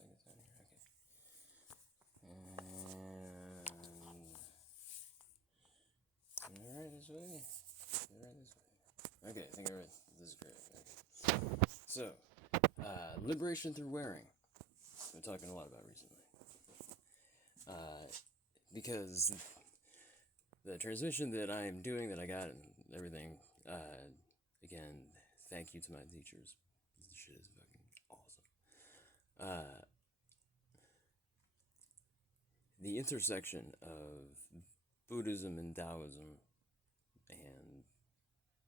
like it's down here. Okay. And right this way. Right this way. Okay, I think I read. This is great. Okay. So, liberation through wearing. We're talking a lot about recently. Because the transmission that I am doing, that I got and everything, again, thank you to my teachers. This shit is fucking awesome. The intersection of Buddhism and Taoism and,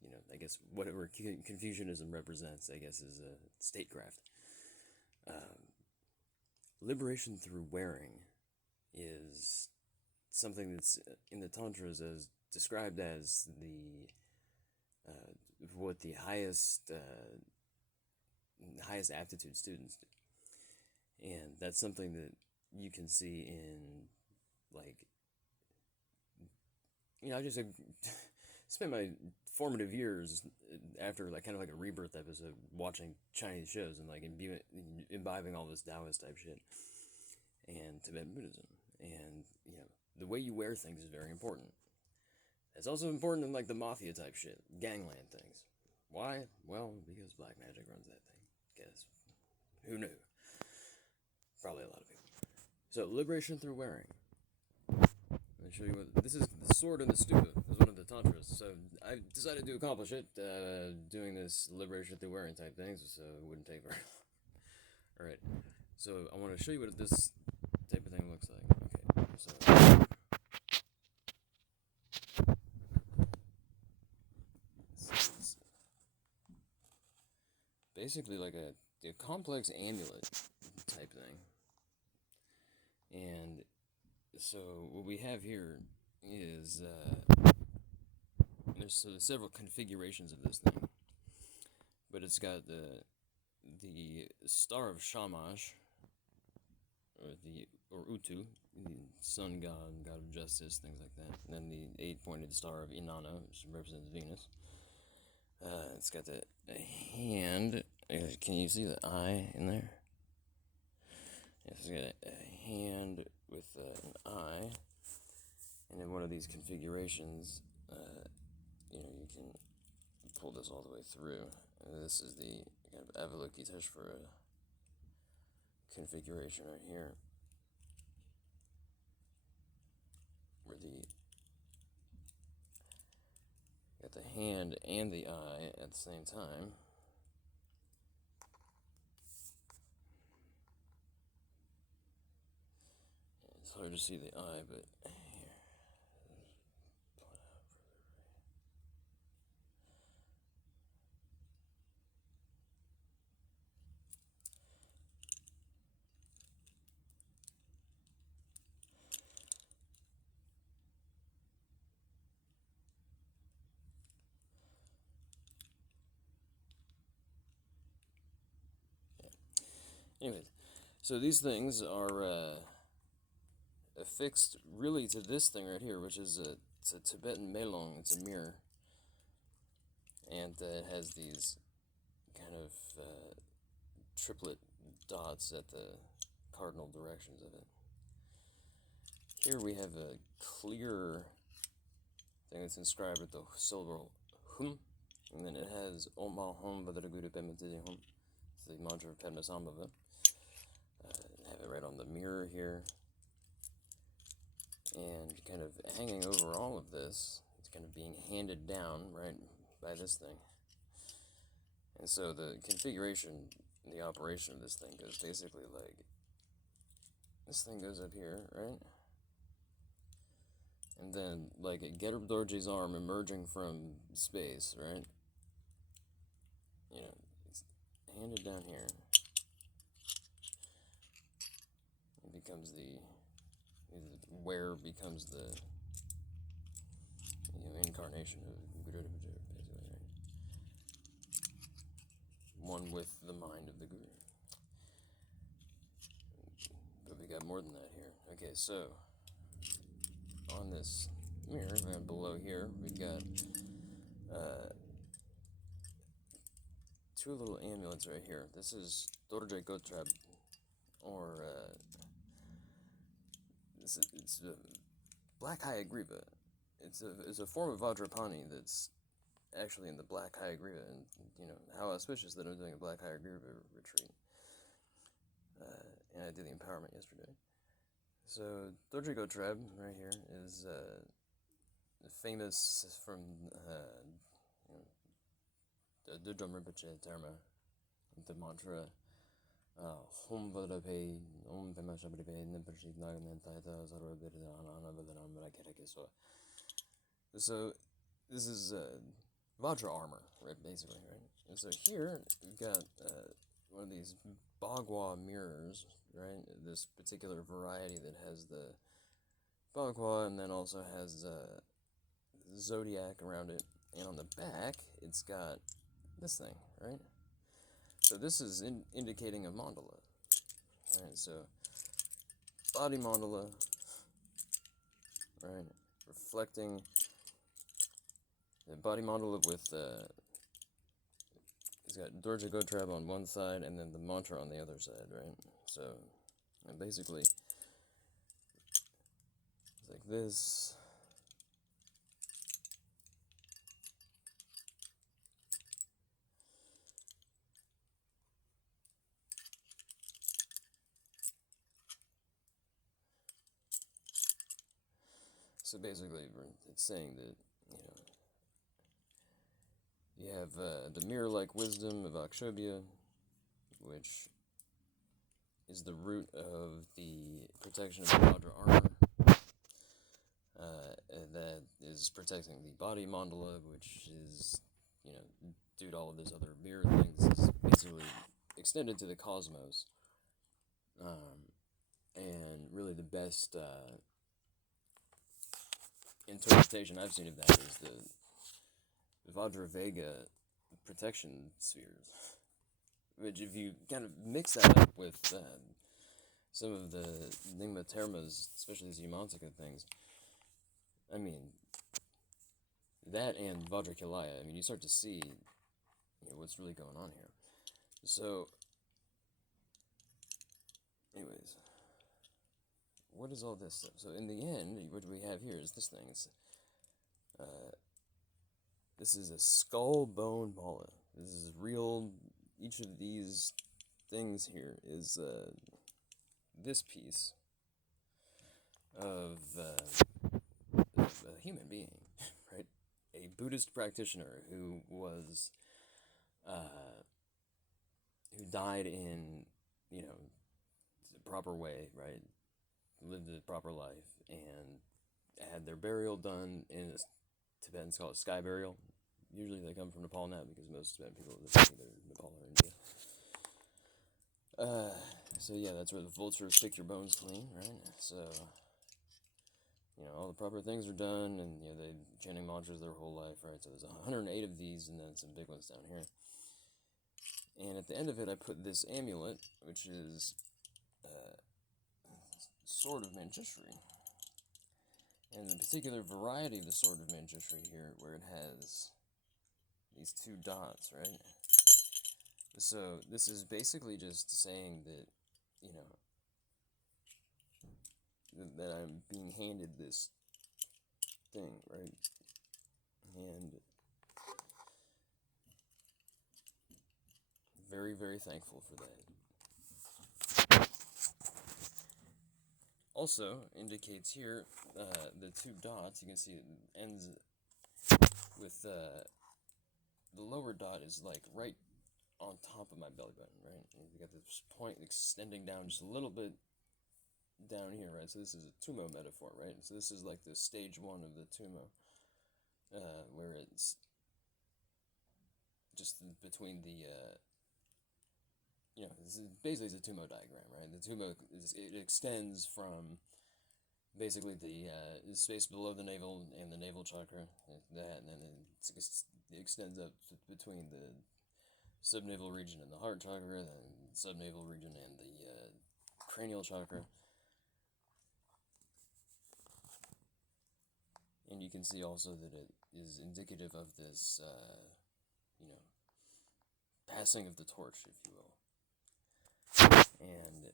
you know, I guess whatever Confucianism represents, I guess, is a statecraft. Liberation through wearing is something that's in the Tantras as described as the what the highest aptitude students do, and that's something that you can see in, like, you know, I just spent my formative years after, like, kind of like a rebirth episode watching Chinese shows and, like, imbibing all this Taoist type shit and Tibetan Buddhism, and, you know, the way you wear things is very important. It's also important in, like, the mafia type shit, gangland things. Why? Well, because black magic runs that thing. Guess. Who knew? Probably a lot of people. So, liberation through wearing. Let me show you what this is. The sword and the stupa is one of the tantras. So I decided to accomplish it, doing this liberation through wearing type things, so it wouldn't take very long. Alright, so I want to show you what this type of thing looks like. Okay, so it's basically like a complex amulet type thing. And so what we have here is there's several configurations of this thing, but it's got the Star of Shamash, or Utu, the sun god, god of justice, things like that. And then the 8-pointed star of Inanna, which represents Venus. It's got the hand. Can you see the eye in there? Yes, it's got a hand with an eye, and in one of these configurations, you know, you can pull this all the way through. And this is the kind of Avalokiteshvara configuration right here, where got the hand and the eye at the same time. It's hard to see the eye, but here. Pull it out further. Anyways, so these things are affixed really to this thing right here, which is it's a Tibetan melong. It's a mirror, and it has these kind of triplet dots at the cardinal directions of it. Here we have a clear thing that's inscribed with the syllable hum, and then it has Om Ma Hum Vadraguru Pematidi Hum. It's the mantra of Padmasambhava. Have it right on the mirror here, and kind of hanging over all of this, it's kind of being handed down right by this thing. And so the configuration, the operation of this thing goes basically like this thing goes up here, right? And then, like, a Getup Dorji's arm emerging from space, right? You know, it's handed down here. It becomes where becomes the, you know, incarnation of Guru, basically, right? One with the mind of the Guru. But we got more than that here. Okay, so on this mirror, and below here, we've got two little amulets right here. This is Dorje Gotrab or it's Black Hayagriva. It's a form of Vajrapani that's actually in the Black Hayagriva, and how auspicious that I'm doing a Black Hayagriva retreat. And I did the empowerment yesterday. So Tantric tribe right here is famous from the Dudam Rinpoche Dharma, the mantra Hom Vadape Om Pema Shabripe Nimpershik Naganan Taita Zara Anana Vedanam Rakerakeswa. So this is Vajra armor, right, basically, right? And so here we've got one of these Bagua mirrors, right? This particular variety that has the Bagua and then also has zodiac around it, and on the back it's got this thing, right? So this is indicating a mandala, right? So body mandala, right? Reflecting the body mandala with it's got Dorje Gotrab on one side and then the mantra on the other side, right? So and basically it's like this. So basically, it's saying that, you have the mirror-like wisdom of Akshobhya, which is the root of the protection of the Vajra armor, that is protecting the body mandala, which is, due to all of this other mirror things, is basically extended to the cosmos. And really the best interpretation I've seen of that is the Vajra Vega protection spheres, which if you kind of mix that up with some of the Nyingma Termas, especially these Yamantika things, I mean, that and Vajra Kilaya, I mean, you start to see what's really going on here. So, anyways, what is all this stuff? So in the end, what we have here is this thing. It's, this is a skull bone mala. This is real. Each of these things here is this piece of a human being, right? A Buddhist practitioner who was who died in the proper way, right? Lived a proper life and had their burial done in Tibetans call it sky burial. Usually they come from Nepal now because most Tibetan people live either Nepal or India. So yeah, that's where the vultures pick your bones clean, right? So all the proper things are done, and they chanting mantras their whole life, right? So there's 108 of these, and then some big ones down here. And at the end of it, I put this amulet, which is Sword of Manjushri. And the particular variety of the Sword of Manjushri here, where it has these two dots, right? So this is basically just saying that, that I'm being handed this thing, right? And very, very thankful for that. Also indicates here the two dots. You can see it ends with the lower dot is like right on top of my belly button, right? And you got this point extending down just a little bit down here, right? So this is a Tumo metaphor, right? So this is like the stage one of the Tumo, where it's just between the basically it's a Tumo diagram, right? The Tumo it extends from basically the space below the navel and the navel chakra, and then it extends up between the subnavel region and the heart chakra, then subnavel region and the cranial chakra. And you can see also that it is indicative of this, passing of the torch, if you will. And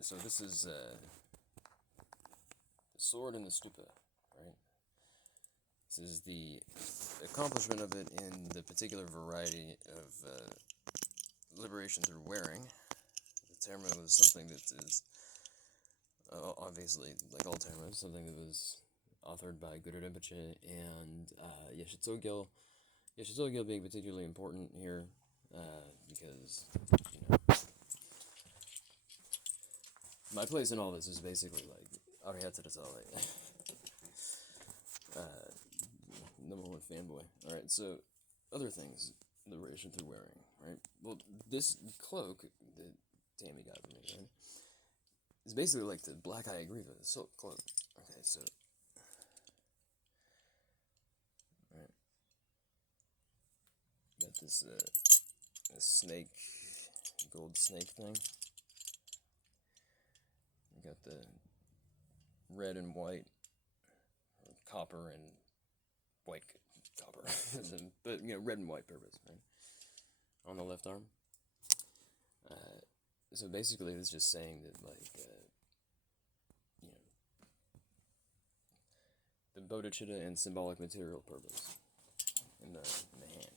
So this is the sword and the stupa, right? This is the accomplishment of it in the particular variety of liberation through wearing. The terma was something that is obviously, like all termas, something that was authored by Guru Rinpoche and Yeshe Tsogyal. Yeshe Tsogyal being particularly important here because, you know, my place in all this is basically like Arihata Rasale. Number one fanboy. Alright, so other things, liberation through wearing, right? Well, this cloak that Tammy got for me, right? It's basically like the Black Eye Grieva, the silk cloak. Okay, so right. Got this snake, gold snake thing. We got the red and white, or copper and white copper, but you know, red and white purpose, right? On the left arm. So basically, it's just saying that, like, you know, the bodhicitta and symbolic material purpose in the hand.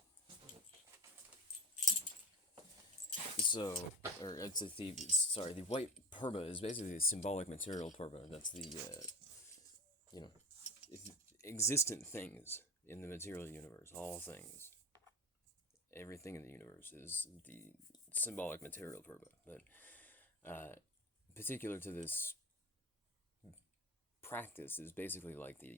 So, or it's the white purba is basically the symbolic material purba. That's the, you know, existent things in the material universe, all things. Everything in the universe is the symbolic material purba. But, particular to this practice is basically like the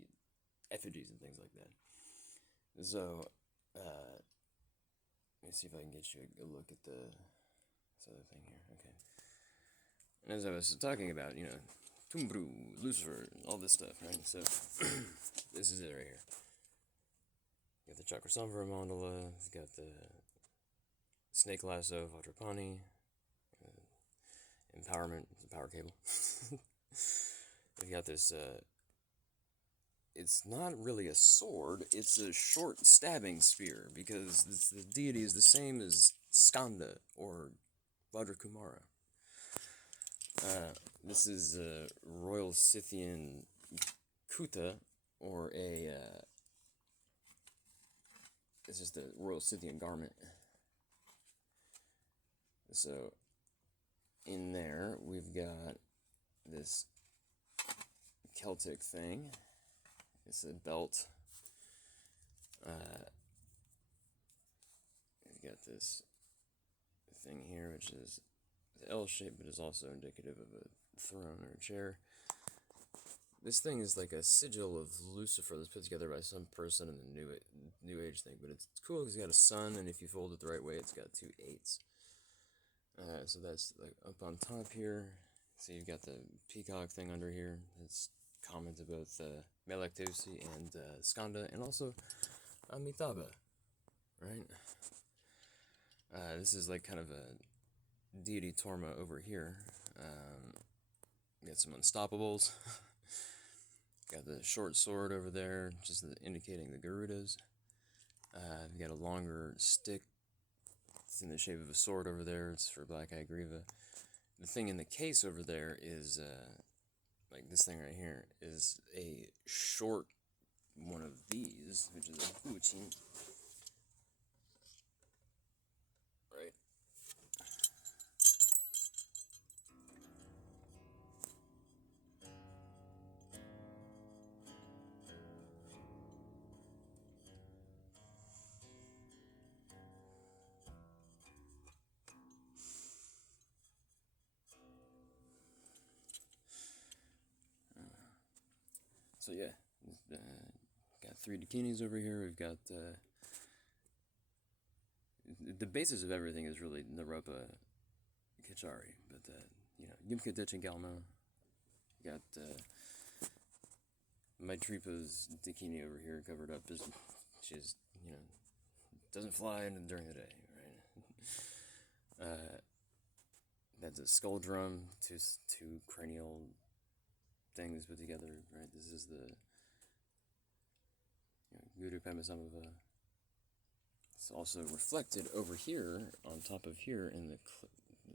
effigies and things like that. So, let me see if I can get you a look at this other thing here. Okay. And as I was talking about, you know, Tumbru, Lucifer, all this stuff, right? So, this is it right here. You got the Chakrasamvara mandala, you got the snake lasso, Vajrapani, empowerment, the power cable. You got this, it's not really a sword, it's a short stabbing spear, because the deity is the same as Skanda or Vajrakumara. This is a Royal Scythian Kuta, or it's just a Royal Scythian garment. So, in there, we've got this Celtic thing. It's a belt. We've got this thing here, which is L shape, but is also indicative of a throne or a chair. This thing is like a sigil of Lucifer that's put together by some person in the New Age thing, but it's cool because it's got a sun, and if you fold it the right way, it's got 2 8s. So that's like up on top here. So you've got the peacock thing under here. It's common to both Melektosi and Skanda, and also Amitabha, right? This is like kind of a deity Torma over here. Got some unstoppables. Got the short sword over there, just indicating the Garudas. We got a longer stick. It's in the shape of a sword over there. It's for Black Eye Grieva. The thing in the case over there is, like this thing right here, is a short one of these, which is a Huichin. Right? So yeah, got 3 dakinis over here. We've got the basis of everything is really Naropa Kachari, but you know, Yumka Ditch and Galmo. You got Maitripa's dakini over here covered up. She's, you know, doesn't fly during the day, right? That's a skull drum, two cranial things put together, right? This is the, you know, Guru Pemasamava. It's also reflected over here, on top of here, in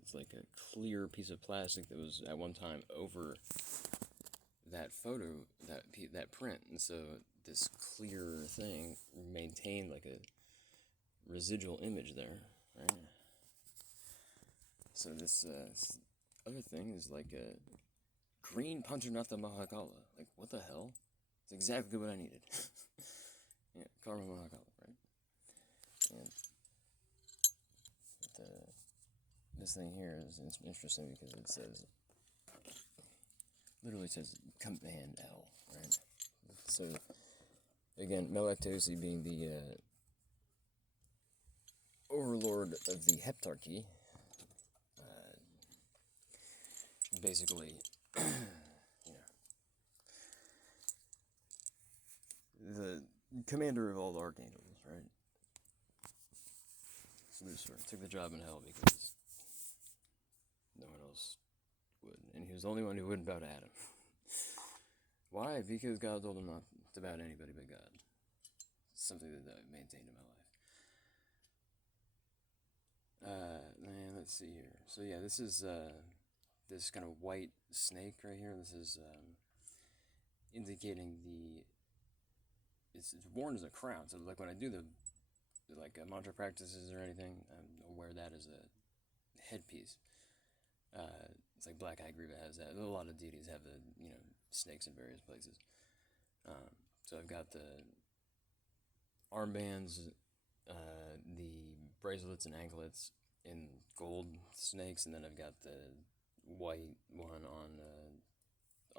It's like a clear piece of plastic that was at one time over that photo, that print, and so this clear thing maintained like a residual image there, right? So this other thing is like a green Panchanatha Mahakala. Like, what the hell? It's exactly what I needed. Yeah, Karma Mahakala, right? And this thing here is interesting because it says, literally says Command L, right? So, again, Melektosi being the overlord of the Heptarchy, basically, the commander of all the archangels, right? So Lucifer took the job in hell because no one else would, and he was the only one who wouldn't bow to Adam. Why? Because God told him not to bow to anybody but God. It's something that I maintained in my life. Man, let's see here. So yeah, this is this kind of white snake right here. This is indicating it's worn as a crown. So like when I do the mantra practices or anything, I'll wear that as a headpiece. It's like Black Eye Griva has that. A lot of deities have the snakes in various places. So I've got the armbands, the bracelets and anklets in gold snakes, and then I've got the white one on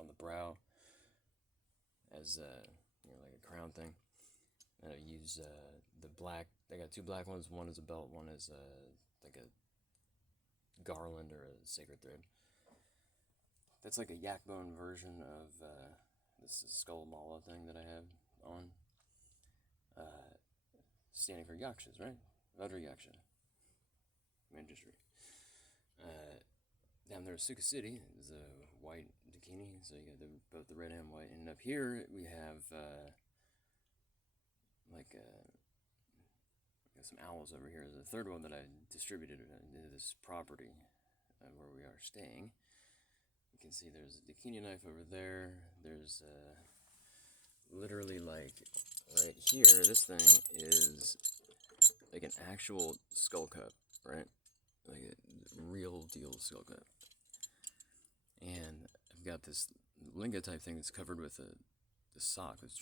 the brow as like a crown thing. And I use the black. I got two black ones. One is a belt. One is like a garland or a sacred thread. That's like a yak bone version of this skull mala thing that I have on. Standing for yakshas, right? Vajra yaksha. Manjusri. Down there at Sukha City is a white dakini, so you got both the red and white. And up here we have got some owls over here. There's a third one that I distributed into this property where we are staying. You can see there's a dakini knife over there. There's literally like right here, this thing is like an actual skull cup, right? Like a real deal skull cup. And I've got this linga type thing that's covered with the sock. It's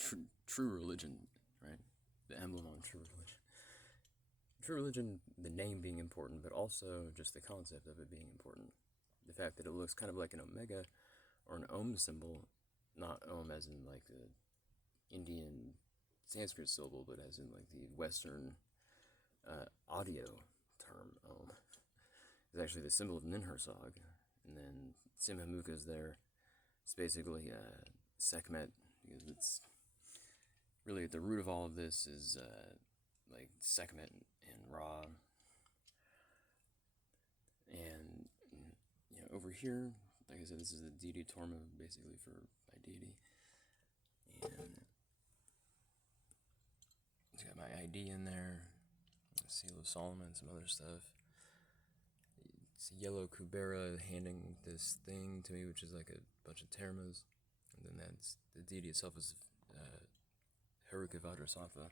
true religion, right? The emblem on true religion. True religion, the name being important, but also just the concept of it being important. The fact that it looks kind of like an omega or an om symbol, not om as in like the Indian Sanskrit syllable, but as in like the Western audio term om. It's actually the symbol of Ninhursag, and then Simhamuka is there. It's basically Sekhmet, because it's really at the root of all of this is like Sekhmet and Ra. And over here, like I said, this is the deity Torma, basically for my deity. And it's got my ID in there, Seal of Solomon, some other stuff. It's a yellow Kubera handing this thing to me, which is like a bunch of termas. And then that's the deity itself is Haruka Vajrasattva.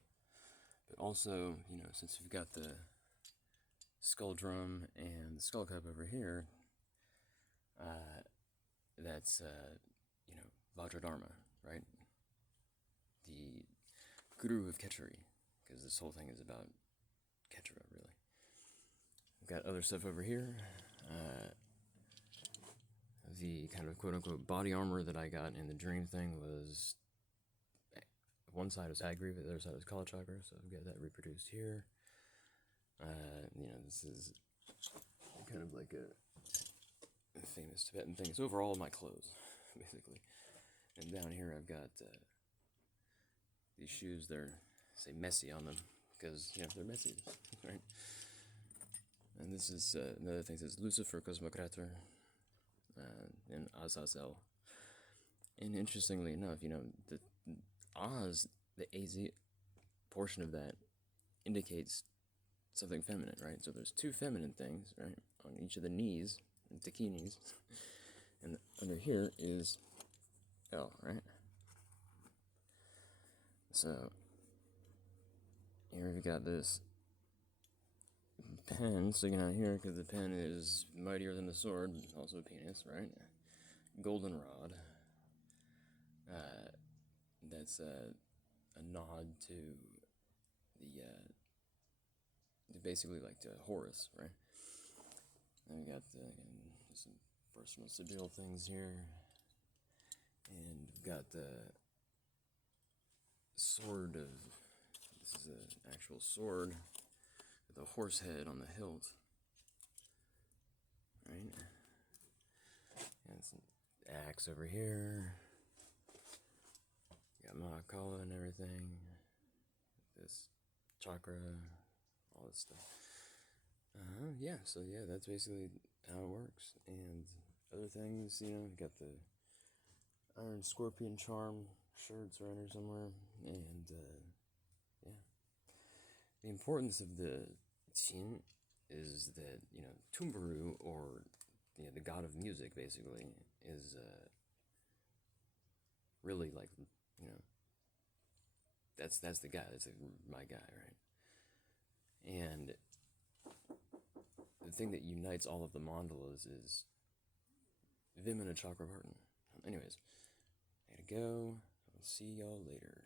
But also, since we've got the skull drum and the skull cup over here, that's Vajradharma, right? The guru of Ketcheri, because this whole thing is about Ketchera, really. We've got other stuff over here. The kind of quote-unquote body armor that I got in the dream thing was, one side was Agriva, the other side was Kala Chakra, so I've got that reproduced here. This is kind of like a famous Tibetan thing. It's over all of my clothes, basically. And down here I've got these shoes. They're, say, messy on them, because, they're messy, right? And this is another thing that says Lucifer Cosmocrator and Azazel. And interestingly enough, the Oz, the AZ portion of that indicates something feminine, right? So there's two feminine things, right, on each of the knees, the key knees, and under here is L, right? So here we've got this pen sticking out here because the pen is mightier than the sword, also a penis, right? Goldenrod. That's a nod to the basically like to Horus, right? And we got some personal Sibyl things here, and we've got the sword of. This is an actual sword with a horse head on the hilt, right? And some axe over here. Got Mahakala and everything. This chakra, all this stuff. Yeah, so yeah, that's basically how it works. And other things, you know, got the Iron Scorpion Charm shirts around here somewhere. And, yeah. The importance of the Qin is that, you know, Tumbaru, or, you know, the god of music, basically, is, really, like, you know, that's the guy, that's my guy, right? And the thing that unites all of the mandalas is Vimana Chakravartin. Anyways, I gotta go. I'll see y'all later.